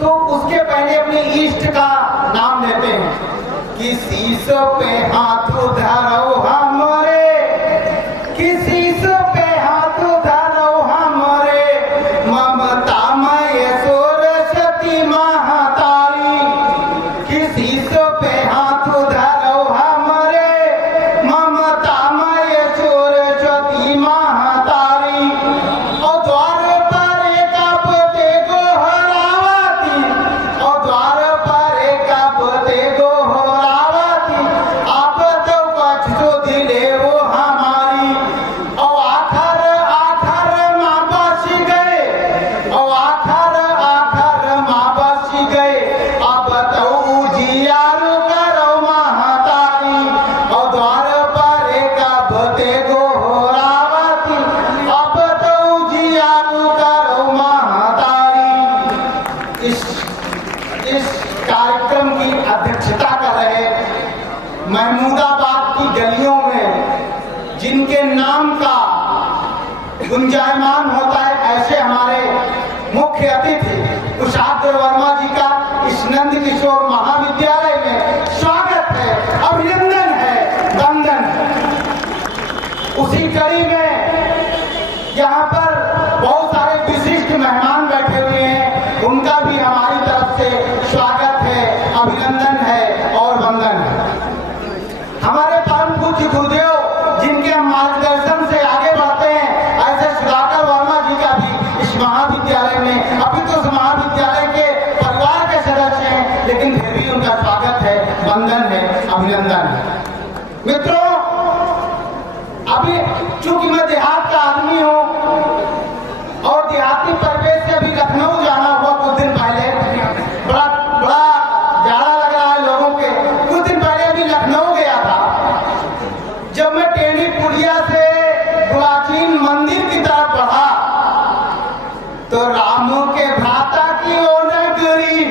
तो उसके पहले अपने इष्ट का नाम लेते हैं कि शीश पे हाथ धरो हमरे, कि शीश पे हाथ धरो हमरे, ममता मय सरस्वती महातारी, कि शीश पे हाथ धरो हमरे, ममता मय सरस्वती महातारी। और द्वार पर एक आपते गोहरावती, और द्वार पर एक आपते गोहरावती, आप तो कछ तो दिले वो हमारी। और आखर आखर माँ बस गए, और आखर माँ बस गए, अब तो उजियारू करो महातारी। और द्वार पर एक आपते गोहरावती, अब तो उजियारू करो महातारी। इस कार्यक्रम की अध्यक्षता कर रहे महमूदाबाद की गलियों में जिनके नाम का गुंजायमान होता है, ऐसे हमारे मुख्य अतिथि कुशाग्र वर्मा जी का इस नंद किशोर महाविद्यालय में स्वागत है, अभिनंदन है, वंदन है। उसी कड़ी में यहाँ पर बहुत सारे विशिष्ट मेहमान बैठे हुए हैं, उनका भी हमारी तरफ से स्वागत है, अभिनंदन है और वंदन है। हमारे परम पूज्य गुरुदेव जिनके मार्गदर्शन से आगे बढ़ते हैं, ऐसे सुधाकर वर्मा जी का भी इस महाविद्यालय में, अभी तो इस महाविद्यालय के परिवार के सदस्य हैं, लेकिन फिर भी उनका स्वागत है, वंदन है, अभिनंदन है। मित्रों, अभी चूंकि मैं देहात का आदमी हूँ और देहाती परिवेश से अभी लखनऊ जाना हुआ कुछ दिन पहले, बड़ा जाड़ा लग रहा है लोगों के। कुछ दिन पहले अभी लखनऊ गया था। जब मैं टेढ़ी पुलिया से गुलाचीन मंदिर की तरफ बढ़ा तो रामों के भ्राता की ओ नगरी,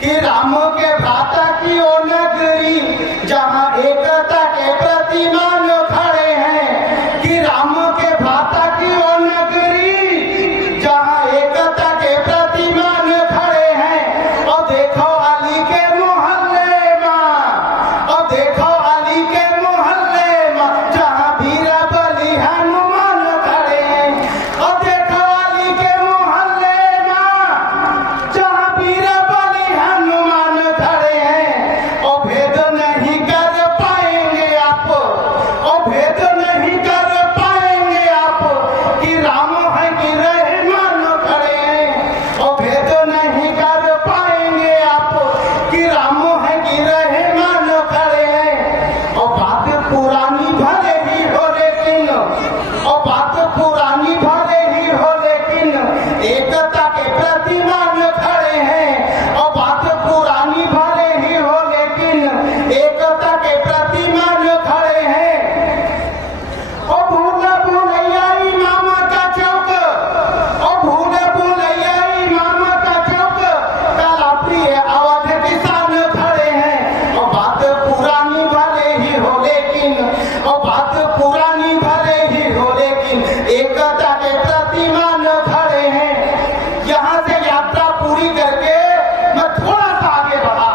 कि रामों के भ्राता की ओ नगरी, जहाँ एकता के प्रतिमान खड़े हैं, कि रामों के भ्राता की ओ नगरी, जहाँ एकता के प्रतिमान खड़े हैं। और देखो अली के मोहल्ले में, और देखो अली के मोहल्ले में, जहाँ वीर बलि हनुमान खड़े हैं। और देखो अली के मोहल्ले में, जहाँ वीर बलि हनुमान खड़े हैं। और भेद नहीं कर पाएंगे आप, और भेद नहीं कर पाएंगे आप, कि राम है कि रहमान खड़े हैं। और भेद नहीं कर पाएंगे आप, कि राम है कि रहमान खड़े हैं। और बात पुरानी भले ही हो लेकिन, और बात पुरानी भले ही हो लेकिन, एकता के प्रतिमान खड़े हैं। और बात पुरानी भले ही हो लेकिन, एकता के प्रतिमान खड़े हैं। और भूला भूलैया इमाम का चौक, और भूला भूलैया इमाम का चौक, कला प्रिय अवध किसान खड़े हैं। और बात पुरानी भले ही हो लेकिन, और बात पुरानी भले ही हो लेकिन, एकता के प्रतिमान खड़े हैं। यहाँ से यात्रा पूरी करके मैं थोड़ा सा आगे बढ़ा,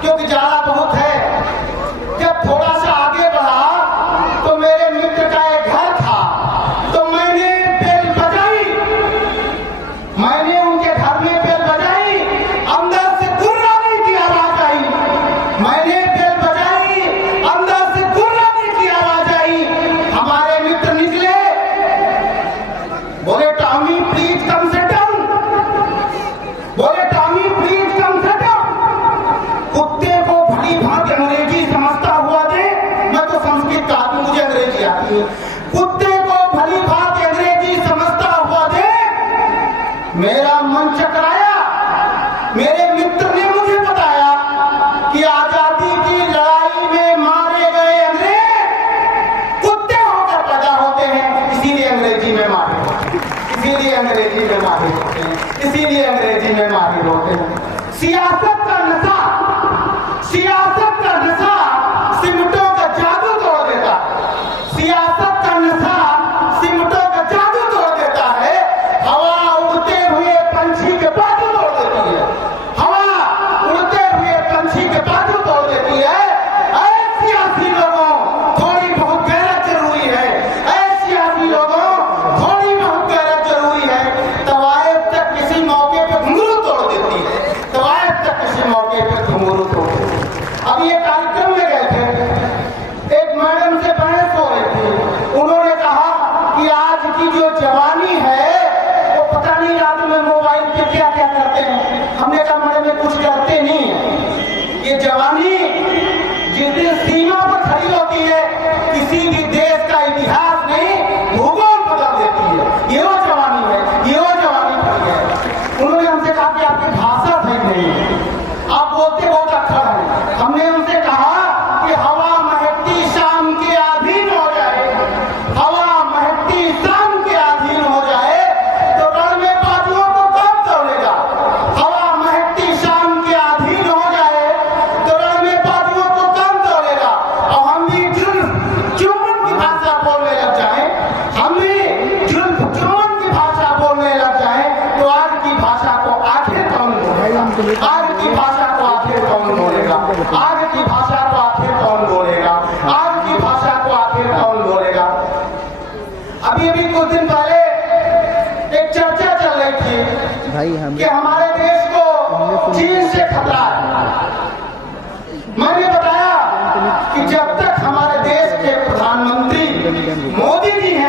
क्योंकि जाड़ा बहुत है। जब थोड़ा सा आगे बढ़ा तो मेरे मित्र का एक घर था, तो मैंने बेल बजाई, मैंने उनके घर में बेल बजाई, अंदर से गुर्राने की आवाज आई। मैंने बेल बजाई, अंदर से गुर्राने की आवाज आई। हमारे मित्र निकले, बोले टॉमी प्लीज कम से डाउन, बोले टॉमी प्लीज कम से डाउन। कुत्ते को भली भांति अंग्रेजी समझता हुआ दे, मैं तो संस्कृत का आदमी, मुझे अंग्रेजी आती है। कुत्ते को भली भांति अंग्रेजी समझता हुआ दे, मेरा मन चकराया। मेरे मित्र ने मुझे बताया कि आजादी की लड़ाई में मारे गए अंग्रेज कुत्ते होकर पैदा होते हैं, इसीलिए अंग्रेजी में मारे होते हैं, इसीलिए अंग्रेजी में मारे होते हैं, इसीलिए अंग्रेजी में मारे होते हैं। सियासत का नशा, सियासत का नशा सिमटों का जादू तोड़ देता है। सियासत का नशा सिमटों का जादू तोड़ देता है। हवा उड़ते हुए पंछी के बाजू तोड़ देती है। करते हैं। हमने कहा मैडम में कुछ करते नहीं है। ये जवानी जिस दिन सीमा पर खड़ी होती है, किसी भी देश का इतिहास नहीं, भूगोल बदल देती है। ये वो जवानी है, ये वो जवानी खड़ी है। उन्होंने हमसे कहा कि आपकी भाषा सही नहीं है, आप बोलते बहुत अच्छा है। हमने उनसे कहा कि हवा महकती शाम के अधीन हो जाए, हवा महकती शाम के अधीन हो जाए तो रण में बाजुओं को कौन तोड़ेगा। हवा महकती शाम के अधीन हो जाए तो रण में बाजुओं को कौन तोड़ेगा। और हम भी जुल्म की भाषा बोलने लग जाए, हम भी जुल्म की भाषा बोलने लग जाए तो आज की भाषा को आखिर कौन बोलेगा। आज की भाषा को आखिर कौन बोलेगा। आज की भाषा को आखिर कौन बोलेगा। आज की भाषा को आखिर कौन बोलेगा। अभी कुछ दिन पहले एक चर्चा चल रही थी भाई कि हमारे देश को चीन से खतरा है।